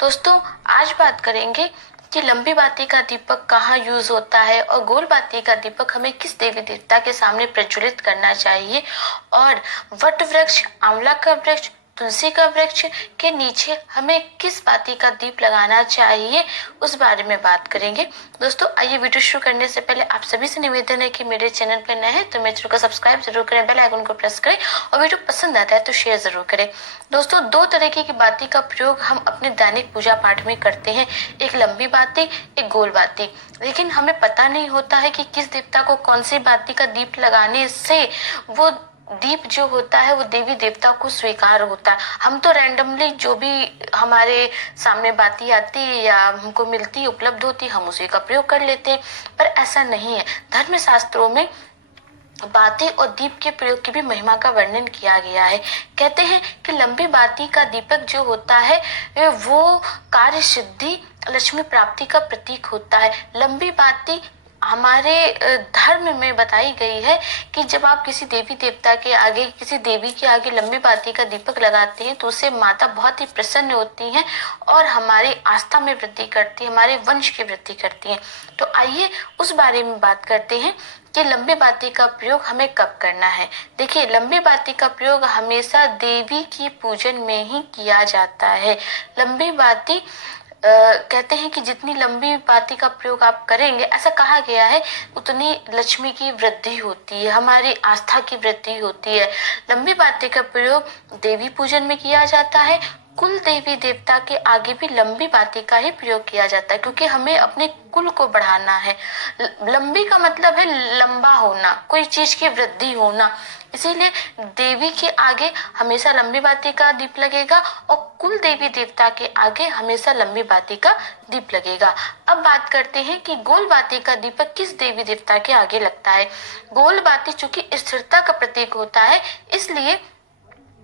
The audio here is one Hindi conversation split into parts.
दोस्तों आज बात करेंगे कि लंबी बाती का दीपक कहाँ यूज होता है और गोल बाती का दीपक हमें किस देवी देवता के सामने प्रज्वलित करना चाहिए और वट वृक्ष, आंवला का वृक्ष, तुलसी का वृक्ष के नीचे हमें किस बाती का दीप लगाना चाहिए उस बारे में बात करेंगे। दोस्तों आइए वीडियो शुरू करने से पहले आप सभी से निवेदन है कि मेरे चैनल पर नए हैं तो मेरे चैनल को सब्सक्राइब जरूर करें, बेल आइकन को प्रेस करें और वीडियो पसंद आता है तो शेयर जरूर करें। दोस्तों दो तरीके की बाती का प्रयोग हम अपने दैनिक पूजा पाठ में करते हैं, एक लंबी बाती, एक गोल बाती। लेकिन हमें पता नहीं होता है कि किस देवता को कौन सी बाती का दीप लगाने से वो दीप जो होता है वो देवी देवता को स्वीकार होता है। हम तो रैंडमली जो भी हमारे सामने बाती आती है या हमको मिलती उपलब्ध होती हम उसी का प्रयोग कर लेते हैं, पर ऐसा नहीं है। धर्म शास्त्रों में बाती और दीप के प्रयोग की भी महिमा का वर्णन किया गया है। कहते हैं कि लंबी बाती का दीपक जो होता है वो कार्य सिद्धि, लक्ष्मी प्राप्ति का प्रतीक होता है। लंबी बाती हमारे धर्म में बताई गई है कि जब आप किसी देवी देवता के आगे, किसी देवी के आगे लंबी बाती का दीपक लगाते हैं तो उससे माता बहुत ही प्रसन्न होती हैं और हमारी आस्था में वृद्धि करती है, हमारे वंश की वृद्धि करती है। तो आइए उस बारे में बात करते हैं कि लंबी बाती का प्रयोग हमें कब करना है। देखिए लंबी बाती का प्रयोग हमेशा देवी की पूजन में ही किया जाता है। लंबी बाती कहते हैं कि जितनी लंबी बाती का प्रयोग आप करेंगे, ऐसा कहा गया है, उतनी लक्ष्मी की वृद्धि होती है, हमारी आस्था की वृद्धि होती है। लंबी बाती का प्रयोग देवी पूजन में किया जाता है। कुल देवी देवता के आगे भी लंबी बाती का ही प्रयोग किया जाता है क्योंकि हमें अपने कुल को बढ़ाना है। लंबी का मतलब है लंबा होना, कोई चीज की वृद्धि होना। इसीलिए देवी के आगे हमेशा लंबी बाती का दीप लगेगा और कुल देवी देवता के आगे हमेशा लंबी बाती का दीप लगेगा। अब बात करते हैं कि गोल बाती का दीपक किस देवी देवता के आगे लगता है। गोल बाती चूंकि स्थिरता का प्रतीक होता है, इसलिए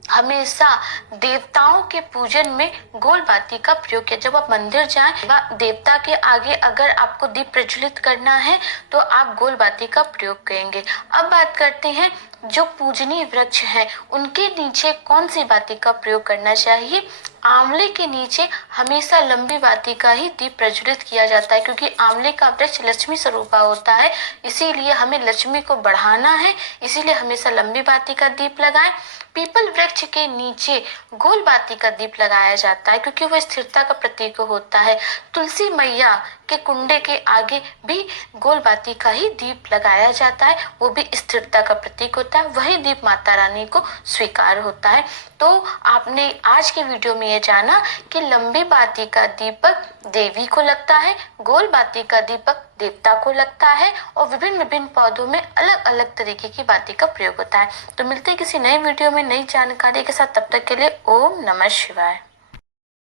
हमेशा देवताओं के पूजन में गोल बाती का प्रयोग किया। जब आप मंदिर जाएं, देवता के आगे अगर आपको दीप प्रज्वलित करना है तो आप गोल बाती का प्रयोग करेंगे। अब बात करते हैं जो पूजनीय वृक्ष हैं उनके नीचे कौन सी बाती का प्रयोग करना चाहिए। आंवले के नीचे हमेशा लंबी बाती का ही दीप प्रज्वलित किया जाता है क्योंकि आंवले का वृक्ष लक्ष्मी स्वरूपा होता है, इसीलिए हमें लक्ष्मी को बढ़ाना है, इसीलिए हमेशा लंबी बाती का दीप लगाएं। पीपल वृक्ष के नीचे गोल बाती का दीप लगाया जाता है क्योंकि वो स्थिरता का प्रतीक होता है। तुलसी मैया के कुंडे के आगे भी गोल बाती का ही दीप लगाया जाता है, वो भी स्थिरता का प्रतीक होता है, वही दीप माता रानी को स्वीकार होता है। तो आपने आज के वीडियो में ये जाना कि लंबी बाती का दीपक देवी को लगता है, गोल बाती का दीपक देवता को लगता है और विभिन्न विभिन्न पौधों में अलग अलग तरीके की बाती का प्रयोग होता है। तो मिलते हैं किसी नए वीडियो में नई जानकारी के साथ, तब तक के लिए ओम नमः शिवाय।